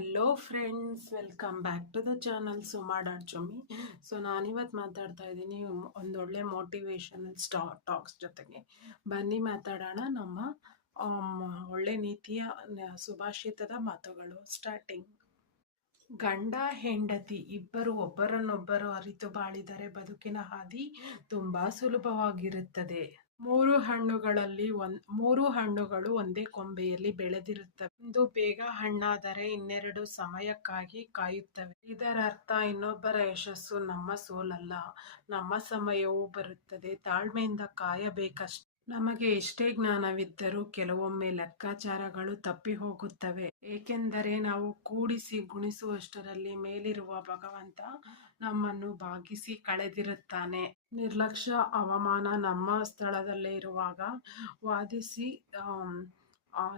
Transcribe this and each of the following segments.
Hello friends, welcome back to the channel Suma dot Chummi. So ನಾನಿವತ್ತು ಮಾತಾಡ್ತಾ ಇದ್ದೀನಿ ಒಂದೊಳ್ಳೆ ಮೋಟಿವೇಶನಲ್ ಟಾಕ್ಸ್ ಜೊತೆಗೆ. ಬನ್ನಿ ಮಾತಾಡೋಣ ನಮ್ಮ ಒಳ್ಳೆ ನೀತಿಯ ಸುಭಾಷಿತದ ಮಾತುಗಳು. ಸ್ಟಾರ್ಟಿಂಗ್. ಗಂಡ ಹೆಂಡತಿ ಇಬ್ಬರು ಒಬ್ಬರನ್ನೊಬ್ಬರು ಅರಿತು ಬಾಳಿದರೆ ಬದುಕಿನ ಹಾದಿ ತುಂಬಾ ಸುಲಭವಾಗಿರುತ್ತದೆ. ಮೂರು ಹಣ್ಣುಗಳು ಒಂದೇ ಕೊಂಬೆಯಲ್ಲಿ ಬೆಳೆದಿರುತ್ತವೆ. ಒಂದು ಬೇಗ ಹಣ್ಣಾದರೆ ಇನ್ನೆರಡು ಸಮಯಕ್ಕಾಗಿ ಕಾಯುತ್ತವೆ. ಇದರರ್ಥ ಇನ್ನೊಬ್ಬರ ಯಶಸ್ಸು ನಮ್ಮ ಸೋಲಲ್ಲ, ನಮ್ಮ ಸಮಯವೂ ಬರುತ್ತದೆ, ತಾಳ್ಮೆಯಿಂದ ಕಾಯಬೇಕಷ್ಟೆ. ನಮಗೆ ಎಷ್ಟೇ ಜ್ಞಾನವಿದ್ದರೂ ಕೆಲವೊಮ್ಮೆ ಲೆಕ್ಕಾಚಾರಗಳು ತಪ್ಪಿ ಹೋಗುತ್ತವೆ. ಏಕೆಂದರೆ ನಾವು ಕೂಡಿಸಿ ಗುಣಿಸುವಷ್ಟರಲ್ಲಿ ಮೇಲಿರುವ ಭಗವಂತ ನಮ್ಮನ್ನು ಭಾಗಿಸಿ ಕಳೆದಿರುತ್ತಾನೆ. ನಿರ್ಲಕ್ಷ್ಯ, ಅವಮಾನ ನಮ್ಮ ಸ್ಥಳದಲ್ಲೇ ಇರುವಾಗ ವಾದಿಸಿ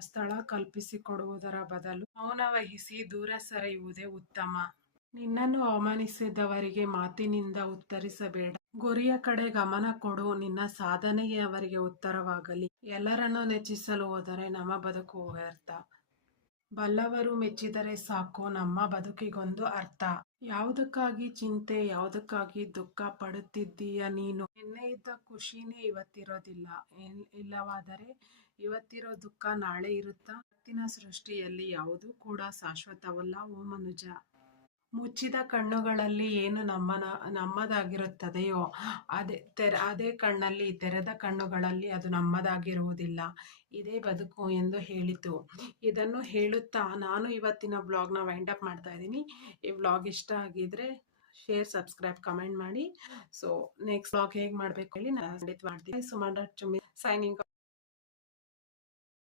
ಸ್ಥಳ ಕಲ್ಪಿಸಿಕೊಡುವುದರ ಬದಲು ಮೌನ ವಹಿಸಿ ದೂರ ಸರಿಯುವುದೇ ಉತ್ತಮ. ನಿನ್ನನ್ನು ಅವಮಾನಿಸಿದವರಿಗೆ ಮಾತಿನಿಂದ ಉತ್ತರಿಸಬೇಡ, ಗುರಿಯ ಕಡೆ ಗಮನ ಕೊಡು. ನಿನ್ನ ಸಾಧನೆಗೆ ಅವರಿಗೆ ಉತ್ತರವಾಗಲಿ. ಎಲ್ಲರನ್ನೂ ನೆಚ್ಚಿಸಲು ಹೋದರೆ ನಮ್ಮ ಬದುಕು ವ್ಯರ್ಥ. ಬಲ್ಲವರು ಮೆಚ್ಚಿದರೆ ಸಾಕು ನಮ್ಮ ಬದುಕಿಗೊಂದು ಅರ್ಥ. ಯಾವುದಕ್ಕಾಗಿ ಚಿಂತೆ, ಯಾವುದಕ್ಕಾಗಿ ದುಃಖ ಪಡುತ್ತಿದ್ದೀಯ ನೀನು? ನಿನ್ನೆ ಇದ್ದ ಖುಷಿನೇ ಇವತ್ತಿರೋದಿಲ್ಲ. ಇಲ್ಲವಾದರೆ ಇವತ್ತಿರೋ ದುಃಖ ನಾಳೆ ಇರುತ್ತಾ? ಇವತ್ತಿನ ಸೃಷ್ಟಿಯಲ್ಲಿ ಯಾವುದೂ ಕೂಡ ಶಾಶ್ವತವಲ್ಲ ಓ ಮನುಜ. ಮುಚ್ಚಿದ ಕಣ್ಣುಗಳಲ್ಲಿ ಏನು ನಮ್ಮದಾಗಿರುತ್ತದೆಯೋ ಅದೇ ಕಣ್ಣಲ್ಲಿ, ತೆರೆದ ಕಣ್ಣುಗಳಲ್ಲಿ ಅದು ನಮ್ಮದಾಗಿರುವುದಿಲ್ಲ. ಇದೇ ಬದುಕು ಎಂದು ಹೇಳಿತು. ಇದನ್ನು ಹೇಳುತ್ತಾ ನಾನು ಇವತ್ತಿನ ವ್ಲಾಗ್ನ ವೈಂಡ್ ಅಪ್ ಮಾಡ್ತಾ ಇದ್ದೀನಿ. ಈ ವ್ಲಾಗ್ ಇಷ್ಟ ಆಗಿದ್ರೆ ಶೇರ್, ಸಬ್ಸ್ಕ್ರೈಬ್, ಕಮೆಂಟ್ ಮಾಡಿ. ಸೊ ನೆಕ್ಸ್ಟ್ ವ್ಲಾಗ್ ಹೇಗೆ ಮಾಡಬೇಕು ಹೇಳಿ ನಾನು ಖಂಡಿತ ಮಾಡ್ತೀನಿ. Suma dot Chummi signing.